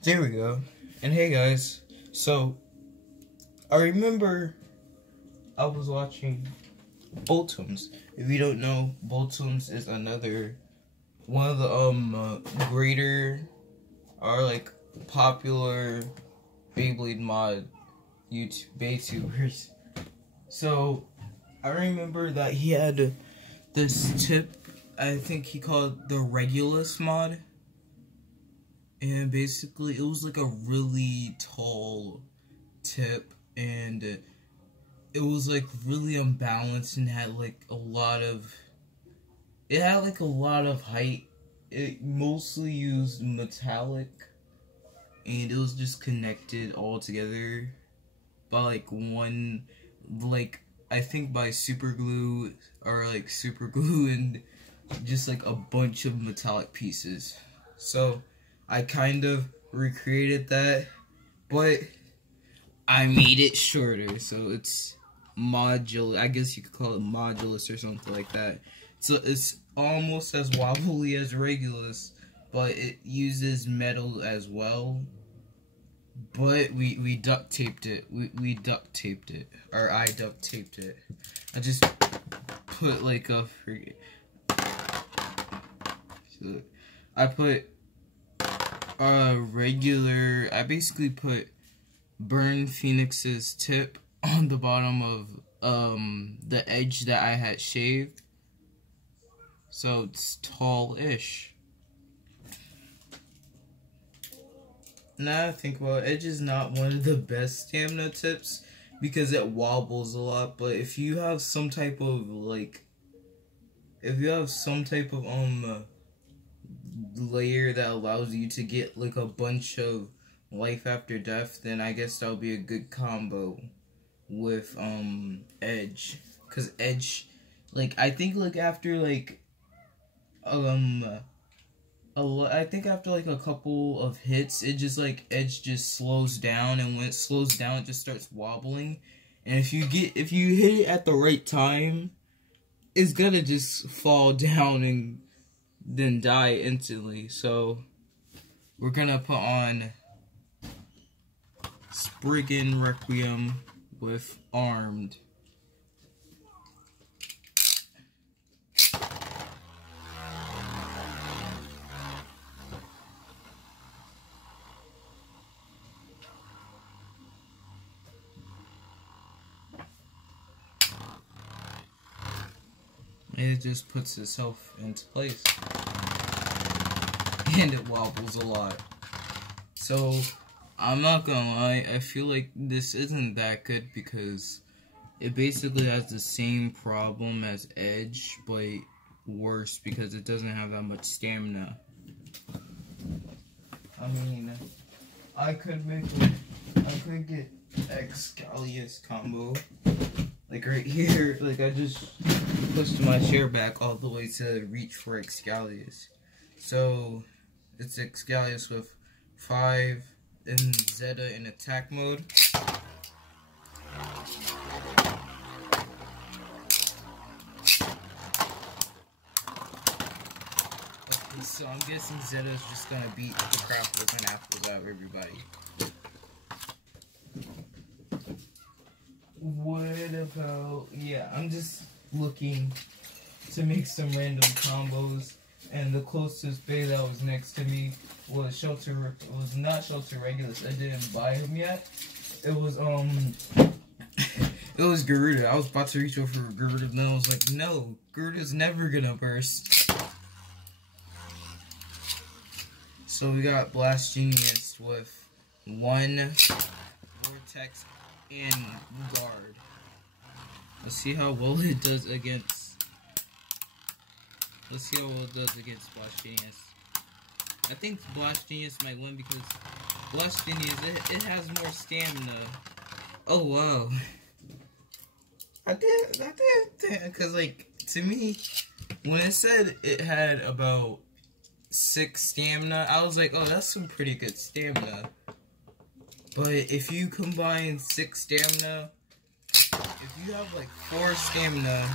There we go. And hey guys, so I remember I was watching Boltoms. If you don't know, Boltoms is another one of the greater or like popular Beyblade mod YouTubers. So I remember that he had this tip, I think he called the regulus mod. And basically, it was like a really tall tip, and it was like really unbalanced and had like a lot of height. It mostly used metallic, and it was just connected all together by like one, like I think by super glue and just like a bunch of metallic pieces. So I kind of recreated that, but I made it shorter, so it's modulus. I guess you could call it modulus or something like that. So it's almost as wobbly as regulus, but it uses metal as well. But we duct taped it. We duct taped it, or I duct taped it. I just put like a I basically put Burn Phoenix's tip on the bottom of the edge that I had shaved, so it's tall-ish. Now I think about it, edge is not one of the best stamina tips because it wobbles a lot, but if you have some type of layer that allows you to get like a bunch of life after death, then I guess that would be a good combo with edge, because edge, like I think like after like I think after like a couple of hits, it just like edge just slows down, and when it slows down it just starts wobbling, and if you hit it at the right time, it's gonna just fall down and then die instantly. So we're gonna put on Spriggan Requiem with Armed. And it just puts itself into place. And it wobbles a lot. So I'm not gonna lie, I feel like this isn't that good because it basically has the same problem as Edge, but worse because it doesn't have that much stamina. I mean, I could get Excalius combo, like right here, like I just pushed my chair back all the way to reach for Excalius. So it's Excalius with 5 in Zeta in attack mode. Okay, so I'm guessing Zeta is just gonna beat the crap with an apples out of everybody. What about, yeah, I'm just looking to make some random combos, and the closest bay that was next to me was not Shelter Regulus. I didn't buy him yet. It was it was Garuda. I was about to reach over for Garuda, and then I was like, no, Garuda's never gonna burst. So we got Blast Genius with 1 Vortex and Guard. Let's see how well it does against Blast Genius. I think Blast Genius might win because Blast Genius, it has more stamina. Oh wow. I did, because like, to me, when it said it had about 6 stamina, I was like, oh, that's some pretty good stamina. But if you combine 6 stamina, if you have like 4 stamina,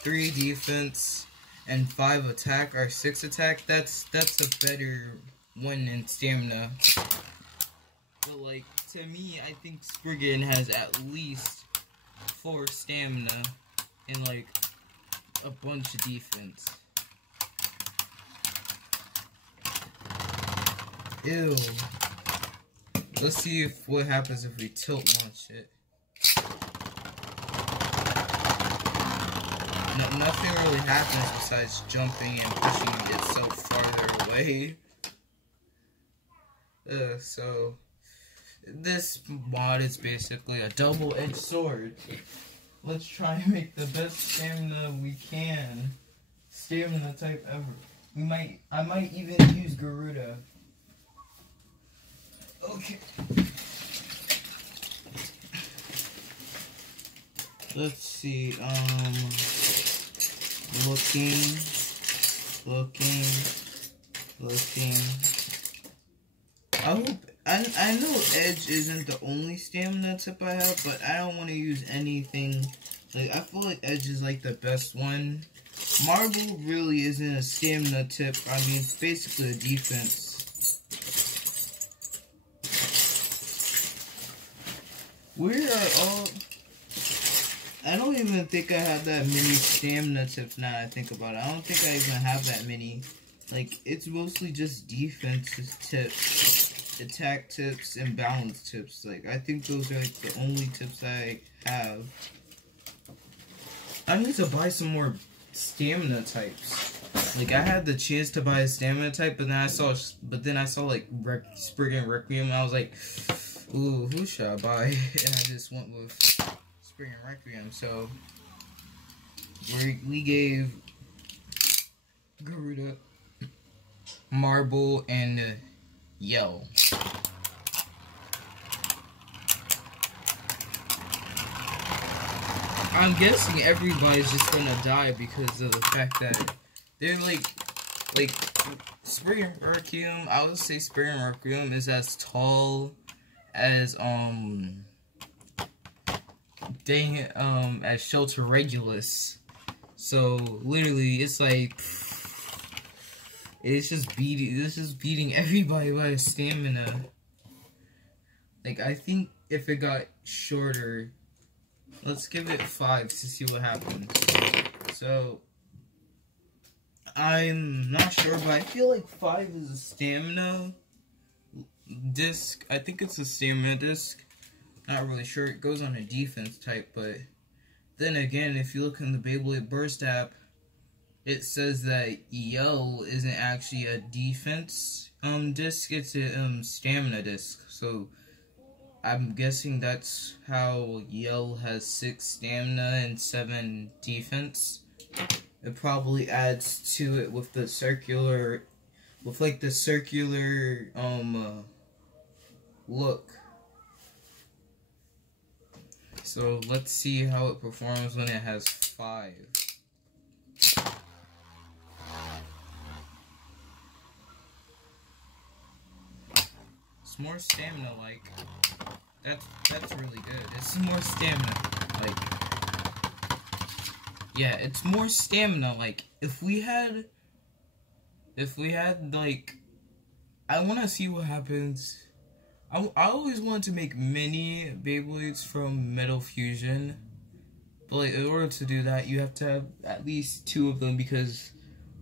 3 defense, and 5 attack or 6 attack, that's a better one in stamina. But like, to me, I think Spriggan has at least 4 stamina and like a bunch of defense. Ew. Let's see if what happens if we tilt launch it. No, nothing really happens besides jumping and pushing itself farther away. So this mod is basically a double-edged sword. Let's try and make the best stamina we can. Stamina type ever. I might even use Garuda. Okay. Let's see, looking. I know Edge isn't the only stamina tip I have, but I don't want to use anything. Like, I feel like Edge is like the best one. Marble really isn't a stamina tip. I mean, it's basically a defense. Where are all... I don't even think I have that many stamina tips now I think about it. I don't think I even have that many. Like, it's mostly just defense tips, attack tips, and balance tips. Like, I think those are like the only tips I have. I need to buy some more stamina types. Like, I had the chance to buy a stamina type, but then I saw like Spriggan Requiem. I was like, ooh, who should I buy? And I just went with Spriggan Requiem. So we gave Garuda, Marble, and Yell. I'm guessing everybody's just gonna die because of the fact that they're like Spriggan Requiem. I would say Spriggan Requiem is as tall as as Shelter Regulus. So literally it's like it's just beating everybody by a stamina. Like, I think if it got shorter, let's give it 5 to see what happens. So I'm not sure, but I feel like 5 is a stamina disc. I think it's a stamina disc. Not really sure. It goes on a defense type, but then again, if you look in the Beyblade Burst app, it says that Yell isn't actually a defense disc. It's a stamina disc. So I'm guessing that's how Yell has 6 stamina and 7 defense. It probably adds to it with the circular, look. So let's see how it performs when it has 5. It's more stamina like. That's really good. It's more stamina like. Yeah, it's more stamina like. If we had like, I want to see what happens. I always wanted to make mini Beyblades from Metal Fusion, but like, in order to do that, you have to have at least 2 of them, because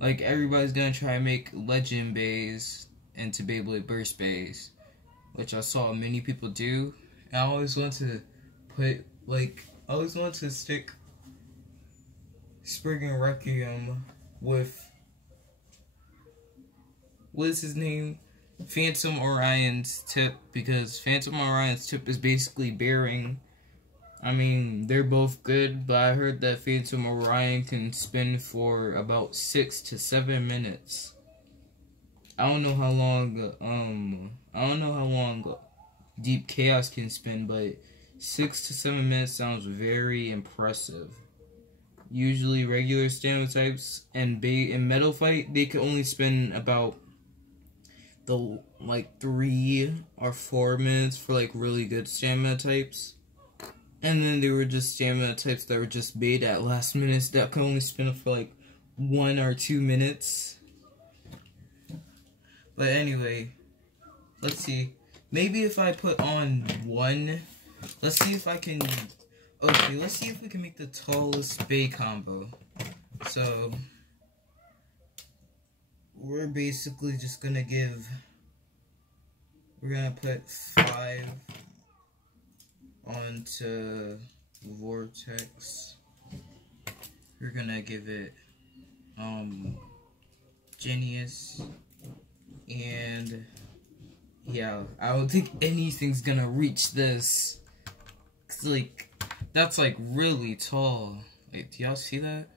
like everybody's gonna try and make Legend Bays into Beyblade Burst Bays, which I saw many people do. And I always want to stick Spriggan Requiem with, what is his name? Phantom Orion's tip, because Phantom Orion's tip is basically bearing. I mean, they're both good, but I heard that Phantom Orion can spin for about 6 to 7 minutes. I don't know how long Deep Chaos can spin, but 6 to 7 minutes sounds very impressive. Usually regular stamina types and Metal Fight, they can only spin about 3 or 4 minutes for like really good stamina types. And then there were just stamina types that were just made at last minutes that can only spin up for like 1 or 2 minutes. But anyway, let's see. maybe if I put on 1, let's see if I can, okay, let's see if we can make the tallest Bay combo. So, we're basically just gonna we're gonna put 5 onto Vortex. We're gonna give it, Genius, and yeah, I don't think anything's gonna reach this. 'Cause, like, that's like really tall. Wait, do y'all see that?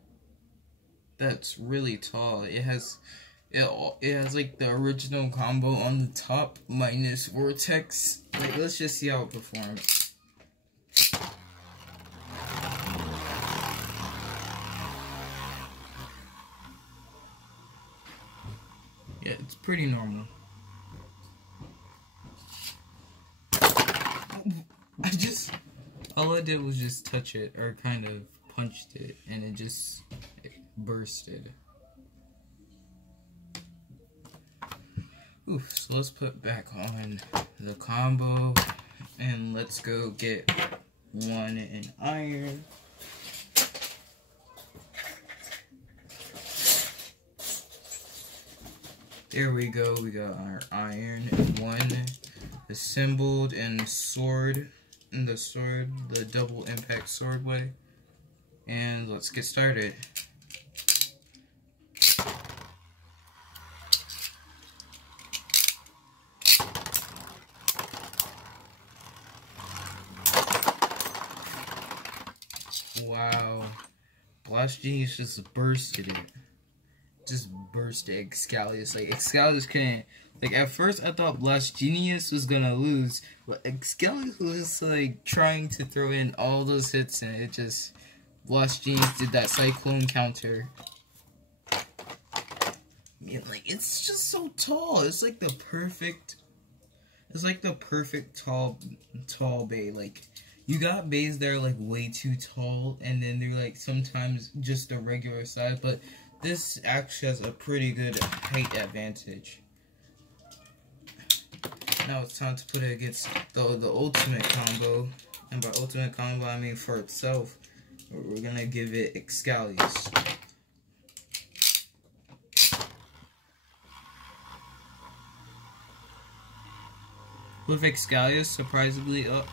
That's really tall. It has like the original combo on the top minus Vortex. Like, let's just see how it performs. Yeah, it's pretty normal. All I did was just touch it, or kind of punched it, and it just bursted. Oof, so let's put back on the combo, and let's go get 1 in iron. There we go, we got our iron, and 1 assembled and sword. The double impact sword way, and let's get started. Wow, Blast Genius just bursted it. Just bursted Excalius. Like, Excalius couldn't. Like, at first I thought Blast Genius was gonna lose, but Excalius was like trying to throw in all those hits, and it just, Blast Genius did that Cyclone counter. Man, like, it's just so tall. It's like the perfect tall Bay. Like, you got bays that are like way too tall, and then they're like sometimes just the regular size, but this actually has a pretty good height advantage. Now it's time to put it against the ultimate combo, and by ultimate combo I mean for itself. We're gonna give it Excalius. With Excalius surprisingly up.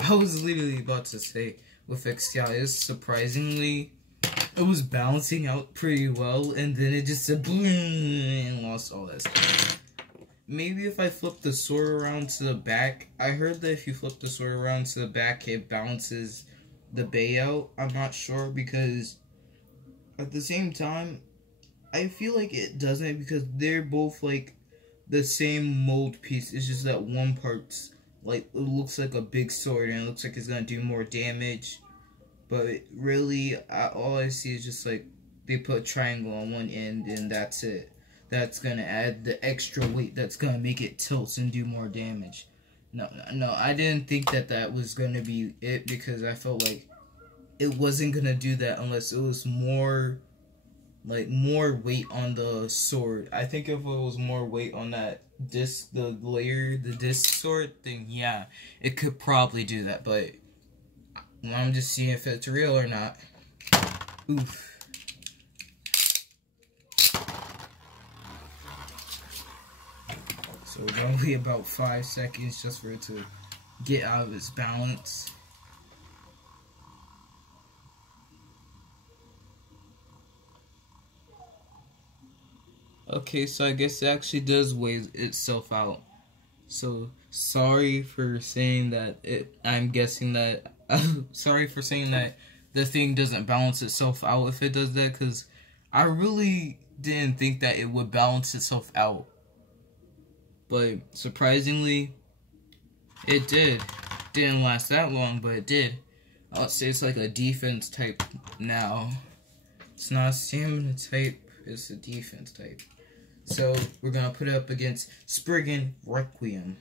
I was literally about to say, with Excalius, surprisingly, it was balancing out pretty well, and then it just said boom and lost all that stuff. Maybe if I flip the sword around to the back, I heard that if you flip the sword around to the back, it balances the Bay out. I'm not sure, because at the same time, I feel like it doesn't, because they're both like the same mold piece. It's just that one part's like, it looks like a big sword, and it looks like it's gonna do more damage, but really, all I see is just like they put a triangle on one end, and that's it. That's gonna add the extra weight that's gonna make it tilt and do more damage. No, I didn't think that was gonna be it, because I felt like it wasn't gonna do that unless it was more weight on the sword. I think if it was more weight on that disc, the disc sword, then yeah, it could probably do that, but I'm just seeing if it's real or not. Oof. So it's only about 5 seconds just for it to get out of its balance. Okay, so I guess it actually does weigh itself out. So, sorry for saying that I'm guessing that, sorry for saying that the thing doesn't balance itself out if it does that, because I really didn't think that it would balance itself out. But, surprisingly, it did. Didn't last that long, but it did. I'll say it's like a defense type now. It's not a stamina type, it's a defense type. So, we're going to put it up against Spriggan Requiem.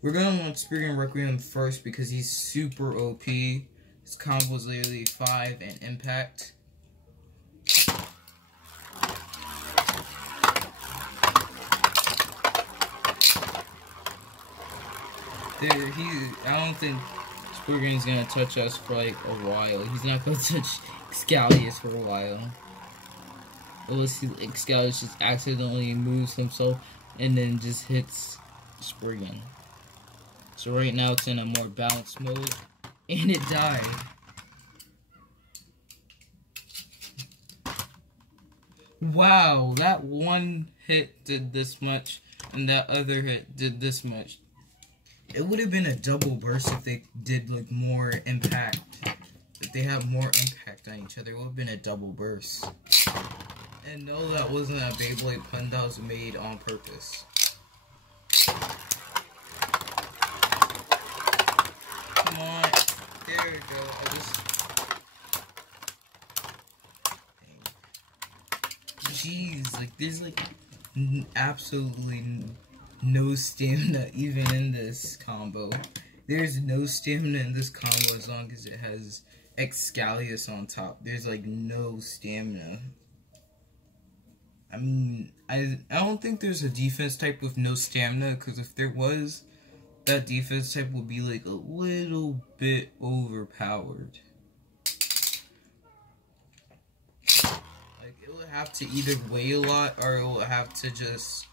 We're going to want Spriggan Requiem first because he's super OP. His combo is literally 5 and impact. I don't think Spriggan's gonna touch us for like a while. He's not gonna touch Excalius for a while. Unless Excalius just accidentally moves himself and then just hits Spriggan. So right now it's in a more balanced mode, and it died. Wow, that one hit did this much, and that other hit did this much. It would have been a double burst if they did like more impact. If they had more impact on each other, it would have been a double burst. And no, that wasn't a Beyblade pun, that was made on purpose. Come on, there we go. Jeez, like there's like absolutely no stamina even in this combo. There's no stamina in this combo as long as it has Excalius on top. There's like no stamina. I mean, I don't think there's a defense type with no stamina, because if there was, that defense type would be like a little bit overpowered. Like it would have to either weigh a lot or it would have to just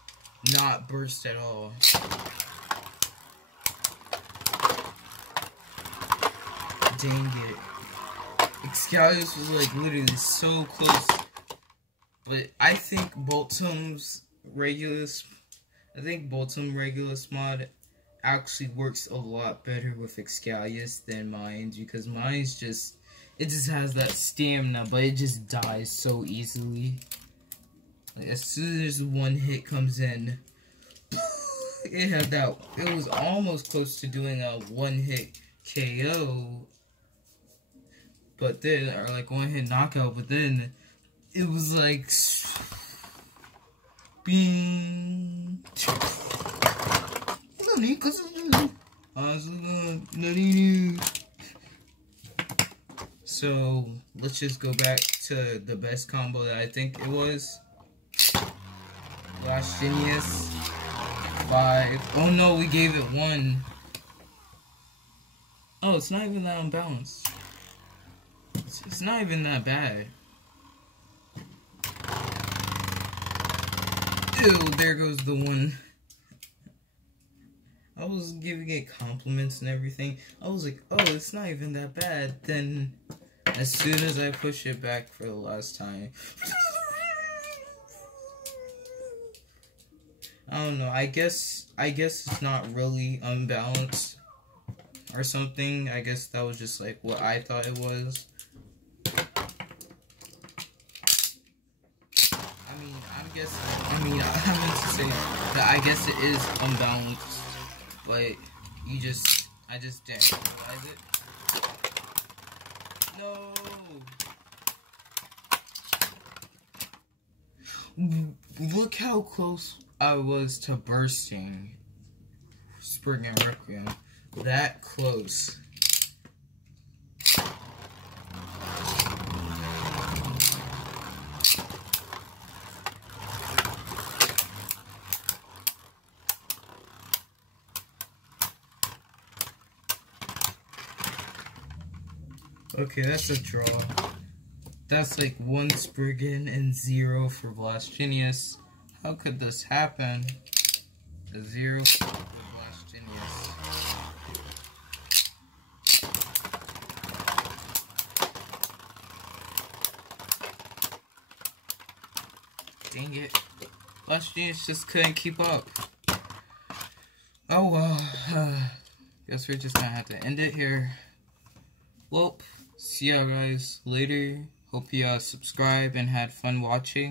not burst at all. Dang it. Excalius was like literally so close. But I think boltoms regulus mod actually works a lot better with Excalius than mine's, because mine's just, it just has that stamina, but it just dies so easily. Like as soon as one hit comes in, it was almost close to doing a one-hit KO, but then, or like one-hit knockout, but then it was like, bing. So let's just go back to the best combo that I think it was. Last Genius 5. Oh no, we gave it 1. Oh, it's not even that unbalanced. It's not even that bad. Ew, there goes the one. I was giving it compliments and everything. I was like, oh, it's not even that bad. Then, as soon as I push it back for the last time, I don't know. I guess it's not really unbalanced or something. I guess that was just like what I thought it was. I meant to say that I guess it is unbalanced, but I just didn't realize it. No! Look how close I was to bursting Spriggan Requiem. That close. Okay, that's a draw. That's like 1 Spriggan and 0 for Blast Genius. How could this happen? A 0 for Blast Genius. Dang it. Blast Genius just couldn't keep up. Oh well. Guess we're just gonna have to end it here. Well, see y'all guys later. Hope you subscribe and had fun watching.